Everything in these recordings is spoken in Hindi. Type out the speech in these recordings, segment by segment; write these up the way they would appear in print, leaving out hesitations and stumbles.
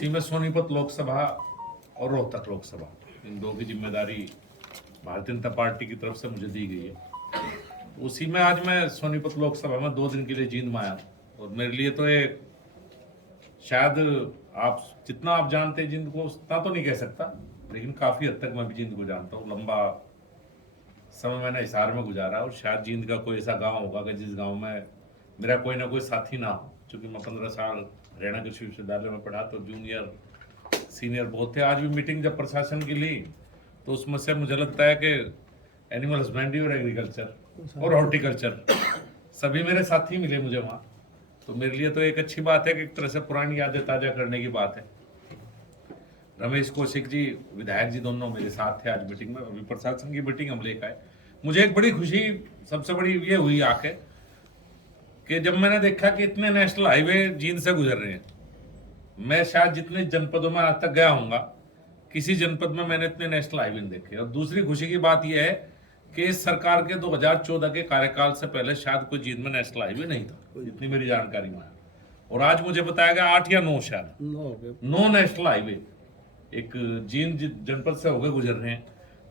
उसी में सोनीपत लोकसभा और रोहतक लोकसभा, इन दो की जिम्मेदारी भारतीय जनता पार्टी की तरफ से मुझे दी गई है। उसी में आज मैं सोनीपत लोकसभा में 2 दिन के लिए जींद में आया, और मेरे लिए तो ये शायद आप जितना आप जानते हैं जिंद को उतना तो नहीं कह सकता, लेकिन काफी हद तक मैं भी जिंद को जानता हूँ। लंबा समय मैंने हिसार में गुजारा, और शायद जिंद का कोई ऐसा गांव होगा कि जिस गांव में मेरा कोई ना कोई साथी ना हो। चूंकि मैं 15 साल हरियाणा कृषि विश्वविद्यालय में पढ़ा, तो जूनियर सीनियर बहुत थे। आज भी मीटिंग जब प्रशासन की ली तो उसमें से मुझे लगता है कि एनिमल हस्बेंड्री और एग्रीकल्चर और हॉर्टिकल्चर सभी मेरे साथी मिले मुझे वहाँ। तो मेरे लिए तो एक अच्छी बात है कि एक तरह से पुरानी यादें ताजा करने की बात है। रमेश कौशिक जी, विधायक जी, दोनों मेरे साथ थे आज मीटिंग में। अभी प्रशासन की मीटिंग हम लेकर आए। मुझे एक बड़ी खुशी सबसे बड़ी ये हुई आके कि जब मैंने देखा कि इतने नेशनल हाईवे जींद से गुजर रहे हैं। मैं शायद जितने जनपदों में आज तक गया हूँगा, किसी जनपद में मैंने इतने नेशनल हाईवे नहीं देखे। और दूसरी खुशी की बात यह है कि इस सरकार के 2014 के कार्यकाल से पहले शायद कोई जींद में नेशनल हाईवे नहीं था, जितनी मेरी जानकारी में है। और आज मुझे बताया गया 8 या 9 शायद 9 नेशनल हाईवे एक जींद जनपद से होकर गुजर रहे हैं।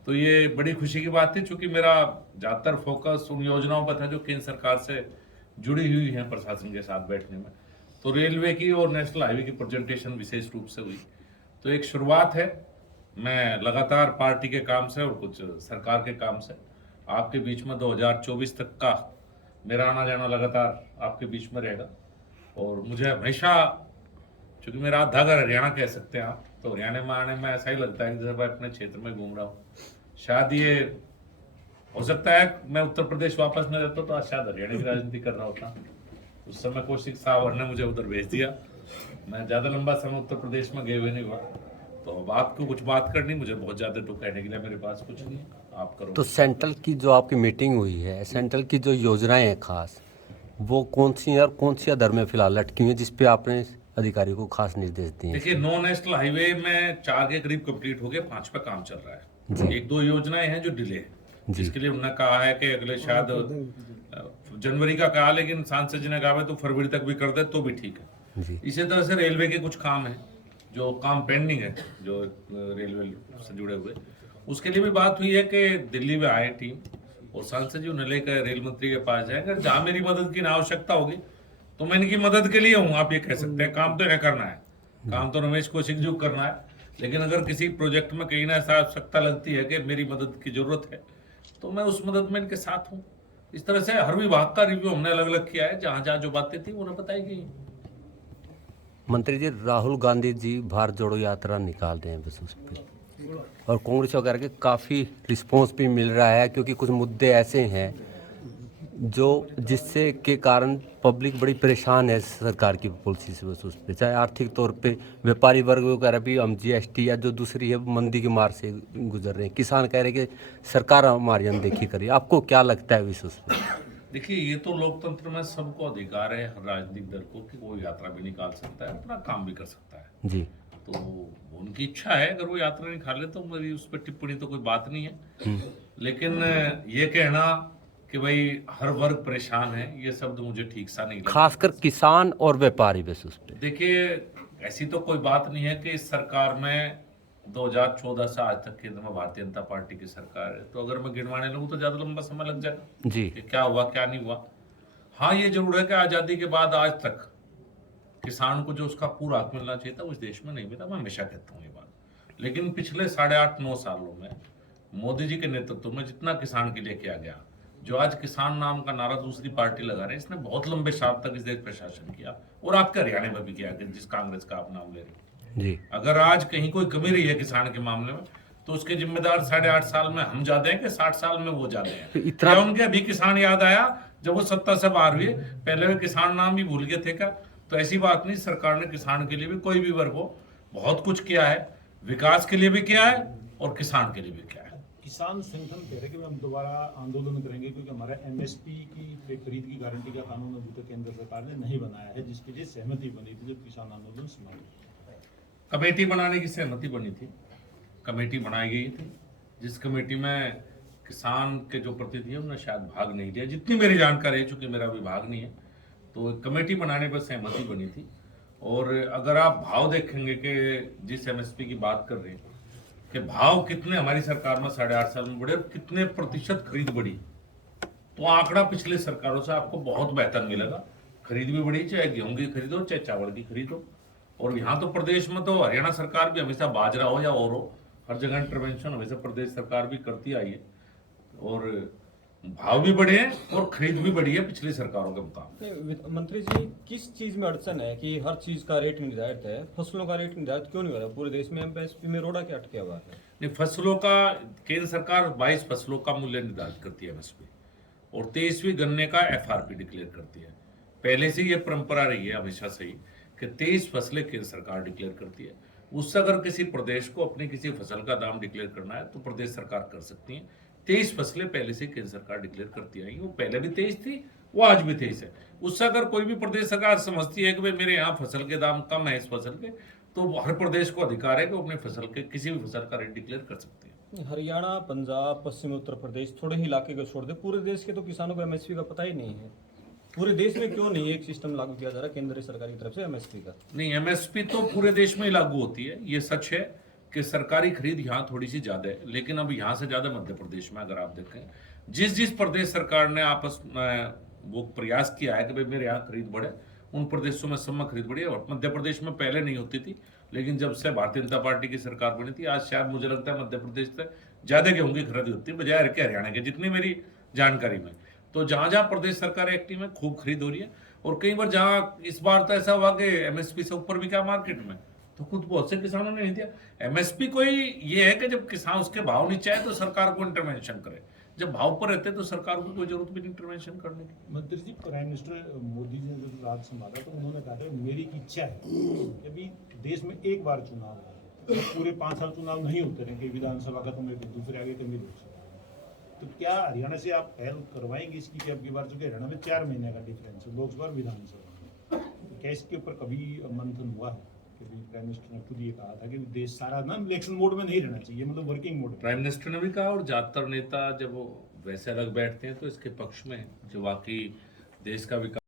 तो ये बड़ी खुशी की बात थी, चूंकि मेरा ज्यादातर फोकस उन योजनाओं पर था जो केंद्र सरकार से जुड़ी हुई हैं प्रशासन के साथ बैठने में। तो रेलवे की और नेशनल हाईवे की प्रेजेंटेशन विशेष रूप से हुई। तो एक शुरुआत है। मैं लगातार पार्टी के काम से और कुछ सरकार के काम से आपके बीच में 2024 तक का मेरा आना जाना लगातार आपके बीच में रहेगा। और मुझे हमेशा, चूंकि मेरा आधा घर हरियाणा कह सकते हैं आप, तो हरियाणा में आने में ऐसा ही लगता है कि जैसे मैं अपने क्षेत्र में घूम रहा हूँ। शायद ये हो सकता है मैं उत्तर प्रदेश वापस न जाता तो आज शायद हरियाणा की राजनीति कर रहा होता। उस समय कौशिक साहब ने मुझे उधर भेज दिया। मैं ज्यादा लंबा समय उत्तर प्रदेश में गए हुए नहीं हुआ। तो अब आपको कुछ बात करनी, मुझे बहुत ज्यादा तो कहने के लिए मेरे पास कुछ नहीं है, आप करो। तो सेंट्रल की जो आपकी मीटिंग हुई है, सेंट्रल की जो योजनाएं हैं खास, वो कौन सी और कौन सी अदर में फिलहाल लटकी हुई है जिस पे आपने अधिकारियों को खास निर्देश दिए देखिए, हैं? 9 नेशनल हाईवे में 4 के करीब कंप्लीट हो गए, 5 पे काम चल रहा है। जी। 1-2 योजनाएं हैं जो डिले है, जी। जिसके लिए उन्होंने कहा है कि अगले शायद जनवरी का कहा, लेकिन सांसद जी ने कहा तो फरवरी तक भी कर दे तो भी ठीक है। जी। इसी तरह से रेलवे के कुछ काम है जो काम पेंडिंग है, जो रेलवे से जुड़े हुए, उसके लिए भी बात हुई है कि दिल्ली में आए टीम और सांसद जी उन्हें लेकर रेल मंत्री के पास जाएंगे। जहां मेरी मदद की आवश्यकता होगी तो मैं इनकी मदद के लिए हूँ, आप ये कह सकते हैं। काम तो है करना है, काम तो रमेश कौशिक जी को करना है, लेकिन अगर किसी प्रोजेक्ट में कहीं ना ऐसा आवश्यकता लगती है कि मेरी मदद की जरूरत है तो मैं उस मदद में इनके साथ हूँ। इस तरह से हर विभाग का रिव्यू हमने अलग अलग किया है, जहां जहां जो बातें थी उन्हें बताई गई। मंत्री जी, राहुल गांधी जी भारत जोड़ो यात्रा निकाल रहे हैं बस उस पर, और कांग्रेस वगैरह के काफ़ी रिस्पॉन्स भी मिल रहा है, क्योंकि कुछ मुद्दे ऐसे हैं जो जिससे के कारण पब्लिक बड़ी परेशान है सरकार की पॉलिसी से। बस उस पर चाहे आर्थिक तौर पे व्यापारी वर्ग वगैरह भी, हम जीएसटी या जो दूसरी है मंदी की मार से गुजर रहे हैं। किसान कह रहे हैं कि सरकार हमारी अनदेखी करिए। आपको क्या लगता है विश्व पर? देखिए, ये तो लोकतंत्र में सबको अधिकार है, हर राजनीतिक दल को, कि वो यात्रा भी निकाल सकता है, अपना काम भी कर सकता है। जी। तो उनकी इच्छा है, अगर वो यात्रा निकाले तो मेरी उस पर टिप्पणी तो कोई बात नहीं है। लेकिन ये कहना कि भाई हर वर्ग परेशान है, ये शब्द मुझे ठीक सा नहीं लगता। खासकर किसान और व्यापारी बस उस पर। देखिए, ऐसी तो कोई बात नहीं है कि इस सरकार में 2014 से आज तक केंद्र में भारतीय जनता पार्टी की सरकार है, तो अगर मैं गिनवाने लगूं तो ज्यादा लंबा समय लग जाएगा जी। कि क्या हुआ क्या नहीं हुआ। हाँ, ये जरूर है कि आजादी के बाद आज तक किसान को जो उसका पूरा हक मिलना चाहिए था वो इस देश में नहीं मिला। मैं हमेशा कहता हूँ ये बात। लेकिन पिछले 8.5-9 सालों में मोदी जी के नेतृत्व में जितना किसान के लिए किया गया, जो आज किसान नाम का नारा दूसरी पार्टी लगा रहे हैं, इसने बहुत लंबे साल तक इस देश प्रशासन किया, और आपके हरियाणा में भी किया, जिस कांग्रेस का आप नाम ले रहे हैं। जी। अगर आज कहीं कोई कमी रही है किसान के मामले में, तो उसके जिम्मेदार 8.5 साल में हम ज्यादा हैं कि 60 साल में वो ज्यादा हैं। तो इतना क्या उनके अभी किसान याद आया जब वो सत्ता से बाहर हुए? पहले वे किसान नाम भी भूल गए थे क्या? तो ऐसी बात नहीं, सरकार ने किसान के लिए भी, कोई भी वर्ग हो, बहुत कुछ किया है। विकास के लिए भी किया है और किसान के लिए भी किया है। किसान संगठन कह रहे हैं कि हम दोबारा आंदोलन करेंगे क्योंकि हमारा एमएसपी की खरीद की गारंटी का कानून अभी तक केंद्र सरकार ने नहीं बनाया है, जिसके लिए सहमति बनी थी जब किसान आंदोलन समाप्त। कमेटी बनाने की सहमति बनी थी, कमेटी बनाई गई थी, जिस कमेटी में किसान के जो प्रतिनिधि हैं उन्होंने शायद भाग नहीं लिया, जितनी मेरी जानकारी है, चूंकि मेरा विभाग नहीं है। तो कमेटी बनाने पर सहमति बनी थी और अगर आप भाव देखेंगे कि जिस एमएसपी की बात कर रहे हैं कि भाव कितने हमारी सरकार में 8.5 साल में बढ़े और कितने प्रतिशत खरीद बढ़ी, तो आंकड़ा पिछले सरकारों से आपको बहुत बेहतर मिलेगा। खरीद भी बढ़ी, चाहे गेहूं की खरीदो चाहे चावल की खरीदो। और यहाँ तो प्रदेश में तो हरियाणा सरकार भी हमेशा बाजरा हो या और हो, हर जगह इंटरवेंशन हमेशा प्रदेश सरकार भी करती आई है और भाव भी बढ़े हैं और खरीद भी बढ़ी है पिछली सरकारों के मुताबिक। नहीं, मंत्री जी किस चीज में अड़चन है कि हर चीज का रेट निर्धारित है, फसलों का रेट निर्धारित क्यों नहीं हो रहा पूरे देश में? एमएसपी में रोड़ा क्या अटके हुआ है? नहीं, फसलों का केंद्र सरकार 22 फसलों का मूल्य निर्धारित करती है एमएसपी और 23वीं गन्ने का एफआरपी डिक्लेयर करती है। पहले से ये परंपरा रही है हमेशा से ही कि 23 फसलें केंद्र सरकार डिक्लेयर करती है। उससे अगर किसी प्रदेश को अपनी किसी फसल का दाम डिक्लेयर करना है तो प्रदेश सरकार कर सकती है। 23 फसलें पहले से केंद्र सरकार डिक्लेयर करती आई, वो पहले भी 23 थी, वो आज भी 23 है। उससे अगर कोई भी प्रदेश सरकार समझती है कि भाई मेरे यहाँ फसल के दाम कम है इस फसल के, तो हर प्रदेश को अधिकार है कि वो अपने फसल के किसी भी फसल का रेट डिक्लेयर कर सकती है। हरियाणा, पंजाब, पश्चिमी उत्तर प्रदेश, थोड़े ही इलाके को छोड़ दे, पूरे देश के तो किसानों को एमएसपी का पता ही नहीं है। पूरे देश में क्यों नहीं एक सिस्टम लागू किया जा रहा केंद्र सरकार की तरफ से एमएसपी का? नहीं, एमएसपी तो पूरे देश में ही लागू होती है। ये सच है कि सरकारी खरीद यहाँ थोड़ी सी ज्यादा है, लेकिन अब यहाँ से ज्यादा मध्य प्रदेश में अगर आप देखें, जिस जिस प्रदेश सरकार ने आपस में वो प्रयास किया है कि भाई मेरे यहाँ खरीद बढ़े, उन प्रदेशों में सब में खरीद बढ़ी है। और मध्य प्रदेश में पहले नहीं होती थी, लेकिन जब से भारतीय जनता पार्टी की सरकार बनी थी, आज शायद मुझे लगता है मध्य प्रदेश से ज्यादा गेहूं की खरीद होती है बजाय के हरियाणा के, जितनी मेरी जानकारी में। तो जहां जहां प्रदेश सरकार एक्टिव है खूब खरीद हो रही है। और कई बार जहां इस बार तो ऐसा हुआ कि एमएसपी से ऊपर भी क्या मार्केट में, तो खुद बहुत से किसानों ने नहीं दिया। एमएसपी कोई ये है कि जब किसान उसके भाव नीचे आए तो सरकार को इंटरवेंशन करे, जब भाव पर रहते तो सरकार को कोई जरूरत भी नहीं इंटरवेंशन करने की। मंत्री जी, प्राइम मिनिस्टर मोदी जी ने जब राज संभाला तो उन्होंने कहा है मेरी इच्छा है कि अभी देश में एक बार चुनाव हो, तो पूरे 5 साल चुनाव नहीं होते रहेंगे, विधानसभा का तो मेरे दूसरे आगे कभी लोकसभा। तो क्या हरियाणा से आप पहल करवाएंगे इसकी कि अब की बार चूंकि हरियाणा में 4 महीने का डिफरेंस है लोकसभा और विधानसभा में, तो क्या इसके ऊपर कभी मंथन हुआ है? प्राइम मिनिस्टर ने खुद ये कहा था कि देश सारा ना इलेक्शन मोड में नहीं रहना चाहिए, मतलब वर्किंग मोड। प्राइम मिनिस्टर ने भी कहा, और ज्यादातर नेता जब वो वैसे अलग बैठते हैं तो इसके पक्ष में, जो वाकई देश का विकास